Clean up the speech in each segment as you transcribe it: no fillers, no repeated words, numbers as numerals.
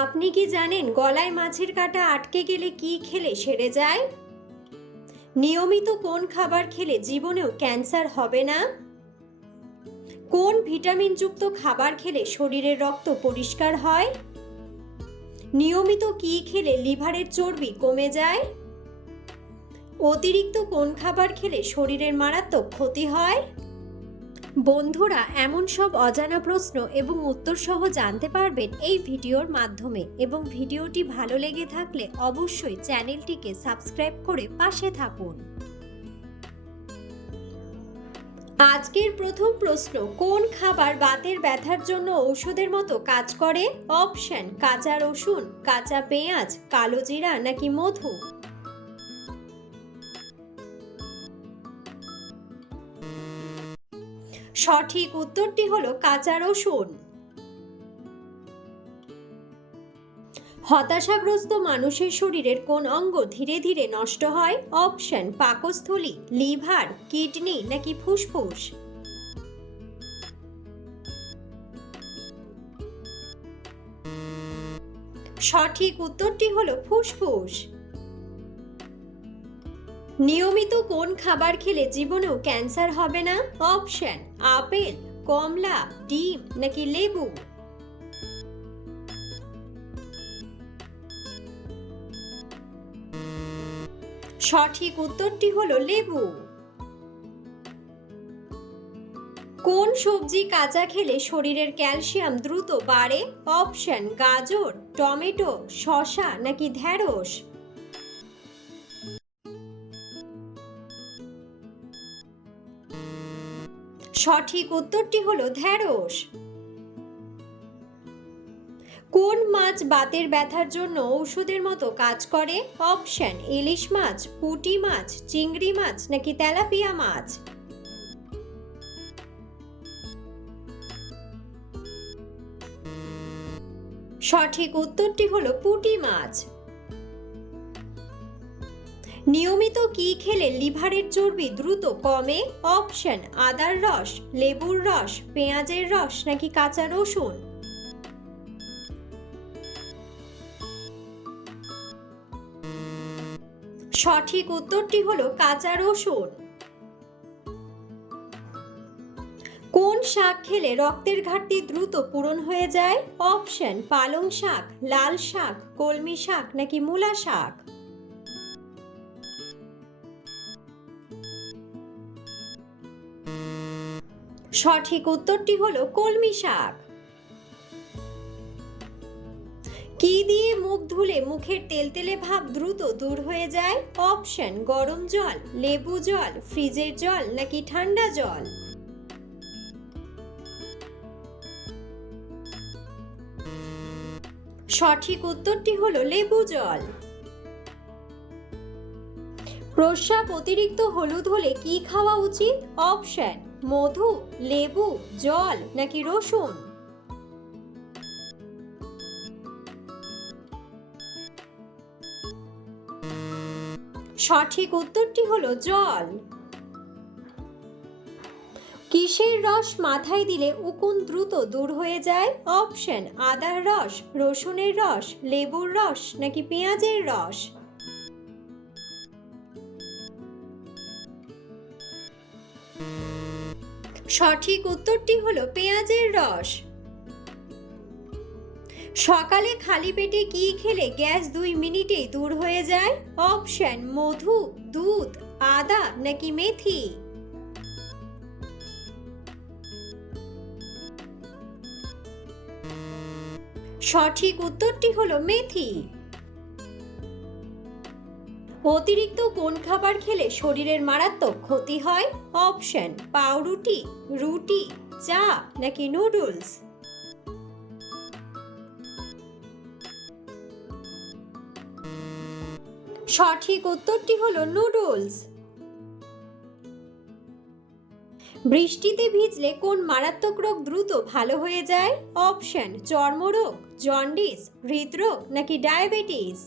আপনি কি জানেন গলায় মাছের কাঁটা আটকে গেলে কি খেলে সেরে যায়? নিয়মিত কোন খাবার খেলে জীবনেও ক্যান্সার হবে না? কোন ভিটামিনযুক্ত খাবার খেলে শরীরের রক্ত পরিষ্কার হয়? নিয়মিত কি খেলে লিভারের চর্বি কমে যায়? অতিরিক্ত কোন খাবার খেলে শরীরের মারাত্মক ক্ষতি হয়? বন্ধুরা, এমন সব অজানা প্রশ্ন এবং উত্তর সহ জানতে পারবেন এই ভিডিওর মাধ্যমে, এবং ভিডিওটি ভালো লেগে থাকলে অবশ্যই চ্যানেলটিকে সাবস্ক্রাইব করে পাশে থাকুন। আজকের প্রথম প্রশ্ন, কোন খাবার বাতের ব্যথার জন্য ঔষধের মতো কাজ করে? অপশন: কাঁচা রসুন, কাঁচা পেঁয়াজ, কালো জিরা নাকি মধু? সঠিক উত্তরটি হলো কাঁচা রসুন। হতাশাগ্রস্ত মানুষের শরীরের কোন অঙ্গ ধীরে ধীরে নষ্ট হয়? অপশন: পাকস্থলী, লিভার, কিডনি নাকি ফুসফুস? সঠিক উত্তরটি হলো ফুসফুস। নিয়মিত কোন খাবার খেলে জীবনেও ক্যান্সার হবে না? অপশন: আপেল, কমলা, ডিম নাকি লেবু? সঠিক উত্তরটি হলো লেবু। কোন সবজি কাঁচা খেলে শরীরের ক্যালসিয়াম দ্রুত বাড়ে? অপশন: গাজর, টমেটো, শসা নাকি ঢ্যাঁড়স? সঠিক উত্তরটি হলো ঢ্যাঁড়স। কোন মাছ বাতের ব্যথার জন্য ঔষধের মতো কাজ করে? অপশন: ইলিশ মাছ, পুঁটি মাছ, চিংড়ি মাছ নাকি তেলাপিয়া মাছ? সঠিক উত্তরটি হলো পুঁটি মাছ। নিয়মিত কি খেলে লিভারের চর্বি দ্রুত কমে? অপশন: আদার রস, লেবুর রস, পেঁয়াজের রস নাকি কাঁচা রসুন? সঠিক উত্তরটি হলো কাঁচা রসুন। কোন শাক খেলে রক্তের ঘাটতি দ্রুত পূরণ হয়ে যায়? অপশন: পালং শাক, লাল শাক, কলমি শাক নাকি মূলা শাক? সঠিক উত্তরটি হলো কলমি শাক। কি দিয়ে মুখ ধুলে মুখের তেলতেলে ভাব দ্রুত দূর হয়ে যায়? অপশন: গরম জল, লেবু জল, ফ্রিজের জল নাকি ঠান্ডা জল? সঠিক উত্তরটি হলো লেবু জল। প্রস্রাব অতিরিক্ত হলুদ হলে কি খাওয়া উচিত? অপশন: মধু, লেবু, জল নাকি রসুন? সঠিক উত্তরটি হলো জল। কিসের রস মাথায় দিলে উকুন দ্রুত দূর হয়ে যায়? অপশন: আদার রস, রসুনের রস, লেবুর রস নাকি পেঁয়াজের রস? সঠিক উত্তরটি হলো পেঁয়াজের রস। সকালে খালি পেটে কি খেলে গ্যাস 2 মিনিটেই দূর হয়ে যায়? অপশন: মধু, দুধ, আদা নাকি মেথি? সঠিক উত্তরটি হলো মেথি। অতিরিক্ত কোন খাবার খেলে শরীরের মারাত্মক ক্ষতি হয়? অপশন: পাউরুটি, রুটি, চা নাকি নুডলস? সঠিক উত্তরটি হলো নুডলস। বৃষ্টিতে ভিজলে কোন মারাত্মক রোগ দ্রুত ভালো হয়ে যায়? অপশন: চর্মরোগ, জন্ডিস, হৃদরোগ নাকি ডায়াবেটিস?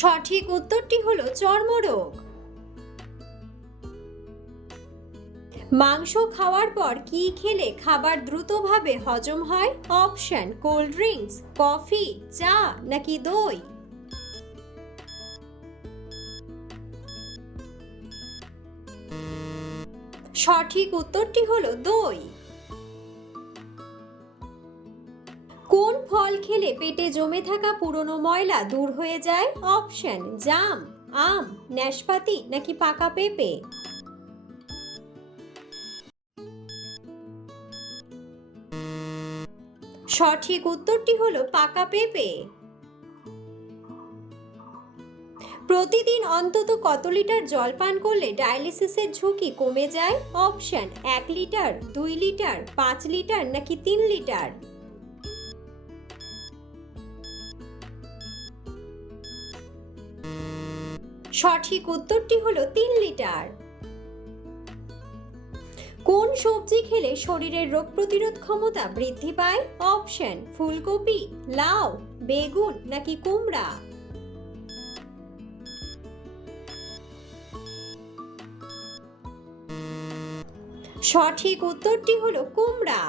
সঠিক উত্তরটি হলো চর্মরোগ। মাংস খাওয়ার পর কি খেলে খাবার দ্রুতভাবে হজম হয়? অপশন কোল্ড ড্রিঙ্কস, কফি, চা নাকি দই। সঠিক উত্তরটি হলো দই। কোন ফল খেলে পেটে জমে থাকা পুরনো ময়লা দূর হয়ে যায়? অপশন জাম, আম, নাশপাতি নাকি পাকা পেঁপে। সঠিক উত্তরটি হলো পাকা পেঁপে। প্রতিদিন অন্তত কত লিটার জল পান করলে ডায়ালিসিসের ঝুঁকি কমে যায়? অপশন 1 লিটার, 2 লিটার, 5 লিটার নাকি 3 লিটার। সঠিক উত্তরটি হলো 3 লিটার। কোন সবজি খেলে শরীরের রোগ প্রতিরোধ ক্ষমতা বৃদ্ধি পায়? অপশন ফুলকপি, লাউ, বেগুন নাকি কুমড়া। সঠিক উত্তরটি হলো কুমড়া।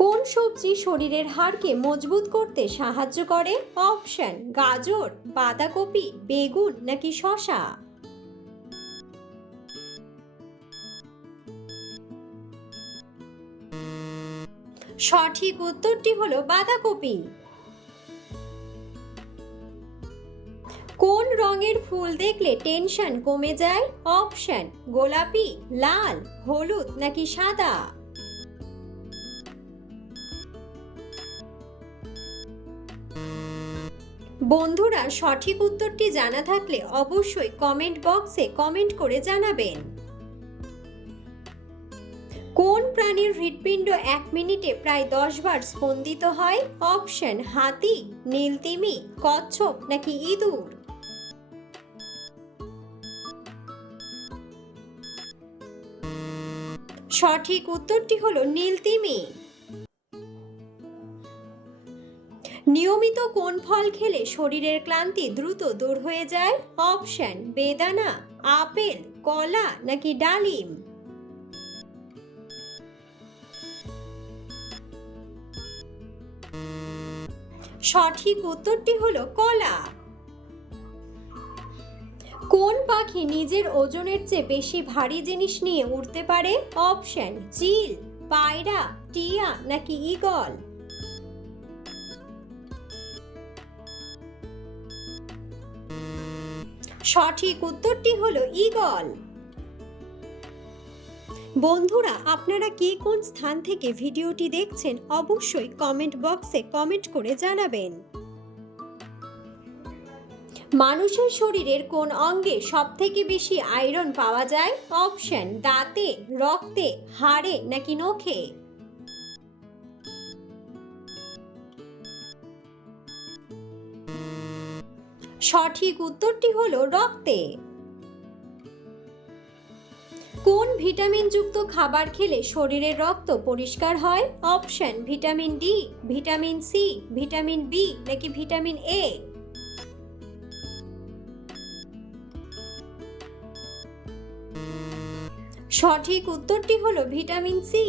কোন সবজি শরীরের হাড়কে মজবুত করতে সাহায্য করে? অপশন গাজর, বাঁধাকপি, বেগুন নাকি শসা। সঠিক উত্তরটি হলো বাঁধাকপি। কোন রঙের ফুল দেখলে টেনশন কমে যায়? অপশন গোলাপি, লাল, হলুদ নাকি সাদা। বন্ধুরা, সঠিক উত্তরটি জানা থাকলে অবশ্যই কমেন্ট বক্সে কমেন্ট করে জানাবেন। কোন প্রাণীর হৃৎপিণ্ড 1 মিনিটে প্রায় 10 বার স্পন্দিত হয়? অপশন হাতি, নীলতিমি, কচ্ছপ নাকি ইঁদুর। সঠিক উত্তরটি হলো নীলতিমি। নিয়মিত কোন ফল খেলে শরীরের ক্লান্তি দ্রুত দূর হয়ে যায়? অপশন বেদানা, আপেল, কলা নাকি ডালিম। সঠিক উত্তরটি হলো কলা। কোন পাখি নিজের ওজনের চেয়ে বেশি ভারী জিনিস নিয়ে উড়তে পারে? অপশন চিল, পায়রা, টিয়া নাকি ঈগল। সঠিক উত্তরটি হলো ঈগল। বন্ধুরা, আপনারা কে কোন স্থান থেকে ভিডিওটি দেখছেন অবশ্যই কমেন্ট বক্সে কমেন্ট করে জানাবেন। মানুষের শরীরের কোন অঙ্গে সবথেকে বেশি আয়রন পাওয়া যায়? অপশন দাঁতে, রক্তে, হাড়ে নাকি নখে। সঠিক উত্তরটি হলো রক্তে। কোন ভিটামিনযুক্ত খাবার খেলে শরীরের রক্ত পরিষ্কার হয়? Option vitamin D, vitamin C, vitamin B নাকি ভিটামিন এ। সঠিক উত্তরটি হলো ভিটামিন সি।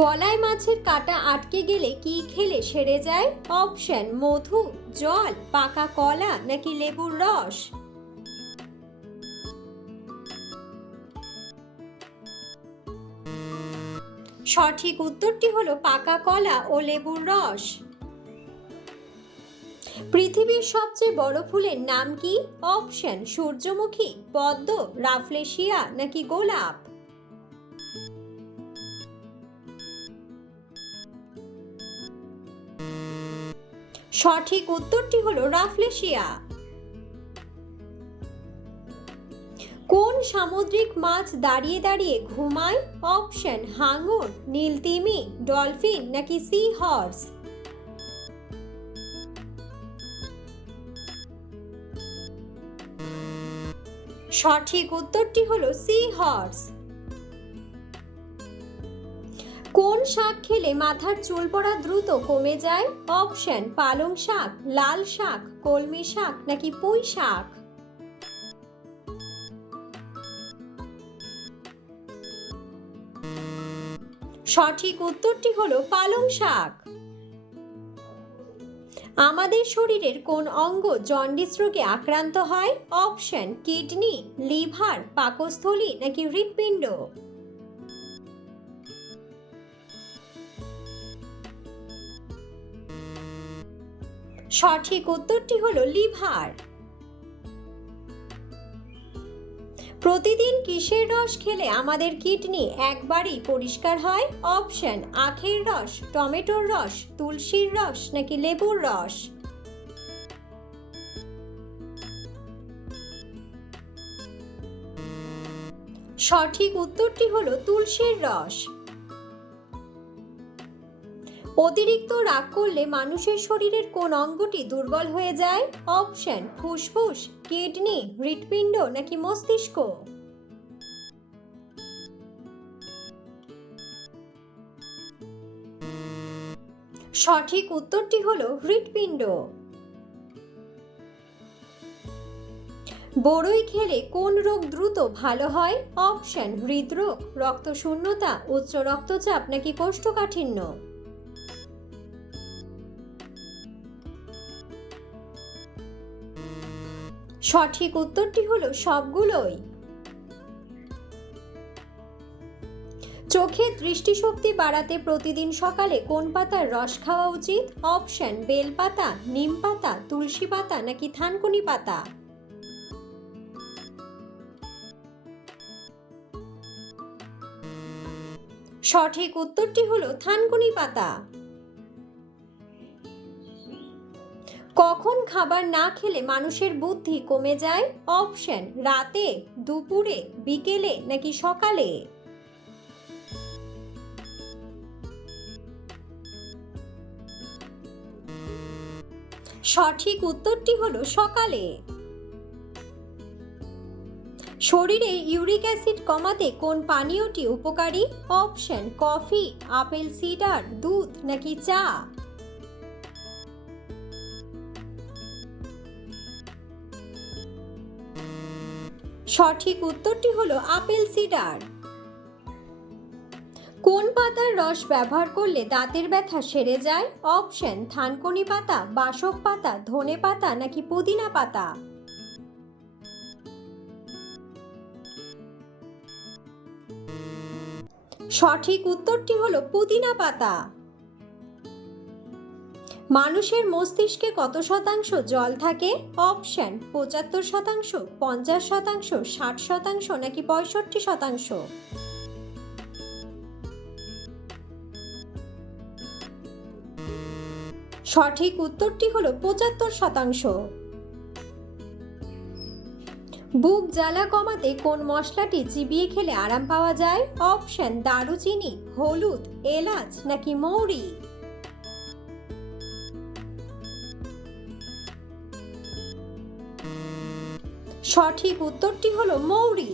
গলায় মাছের কাঁটা আটকে গেলে কি খেলে সেরে যায়? অপশন মধু, জল, পাকা কলা নাকি লেবুর রস। সঠিক উত্তরটি হলো পাকা কলা ও লেবুর রস। পৃথিবীর সবচেয়ে বড় ফুলের নাম কি? অপশন সূর্যমুখী, পদ্ম, রাফলেশিয়া নাকি গোলাপ। সঠিক উত্তরটি হলো রাফলেশিয়া। কোন সামুদ্রিক মাছ দাঁড়িয়ে দাঁড়িয়ে ঘুমায়? অপশন হাঙর, নীলতিমি, ডলফিন নাকি সি হর্স। সঠিক উত্তরটি হলো সি হর্স। কোন শাক খেলে মাথার চুল পড়া দ্রুত কমে যায়? অপশন পালং শাক, লাল শাক, কলমি শাক নাকি পুঁই শাক? সঠিক উত্তরটি হলো পালং শাক। আমাদের শরীরের কোন অঙ্গ জন্ডিস রোগে আক্রান্ত হয়? অপশন কিডনি, লিভার, পাকস্থলী নাকি হৃৎপিণ্ড? সঠিক উত্তরটি হলো লিভার। প্রতিদিন কিসের রস খেলে আমাদের কিডনি একবারই পরিষ্কার হয়? অপশন আখের রস, টমেটোর রস, তুলসীর রস নাকি লেবুর রস? সঠিক উত্তরটি হলো তুলসীর রস। অতিরিক্ত রাগ করলে মানুষের শরীরের কোন অঙ্গটি দুর্বল হয়ে যায়? অপশন ফুসফুস, কিডনি, হৃৎপিণ্ড নাকি মস্তিষ্ক? সঠিক উত্তরটি হলো হৃৎপিণ্ড। বড়ই খেলে কোন রোগ দ্রুত ভালো হয়? অপশন হৃদরোগ, রক্তশূন্যতা, উচ্চ রক্তচাপ নাকি কোষ্ঠকাঠিন্য? সঠিক উত্তরটি হলো সবগুলোই। চোখের দৃষ্টিশক্তি বাড়াতে প্রতিদিন সকালে কোন পাতার রস খাওয়া উচিত? অপশন বেল পাতা, নিম পাতা, তুলসী পাতা নাকি থানকুনি পাতা? সঠিক উত্তরটি হলো থানকুনি পাতা। কখন খাবার না খেলে মানুষের বুদ্ধি কমে যায়? অপশন রাতে, দুপুরে, বিকেলে নাকি সকালে? সঠিক উত্তরটি হলো সকালে। শরীরে ইউরিক অ্যাসিড কমাতে কোন পানীয়টি উপকারী? অপশন কফি, আপেল সিডার, দুধ নাকি চা? সঠিক উত্তরটি হলো আপেল সিডার। কোন পাতার রস ব্যবহার করলে দাঁতের ব্যথা সেরে যায়? অপশন থানকুনি পাতা, বাসক পাতা, ধনে পাতা নাকি পুদিনা পাতা? সঠিক উত্তরটি হলো পুদিনা পাতা। মানুষের মস্তিষ্কে কত শতাংশ জল থাকে? অপশন ৭৫%, ৫০%, ৬০% নাকি ৬৫%? সঠিক উত্তরটি হলো ৭৫%। বুক জ্বালা কমাতে কোন মশলাটি চিবিয়ে খেলে আরাম পাওয়া যায়? অপশন দারুচিনি, হলুদ, এলাচ নাকি মৌরি? সঠিক উত্তরটি হলো মৌরি।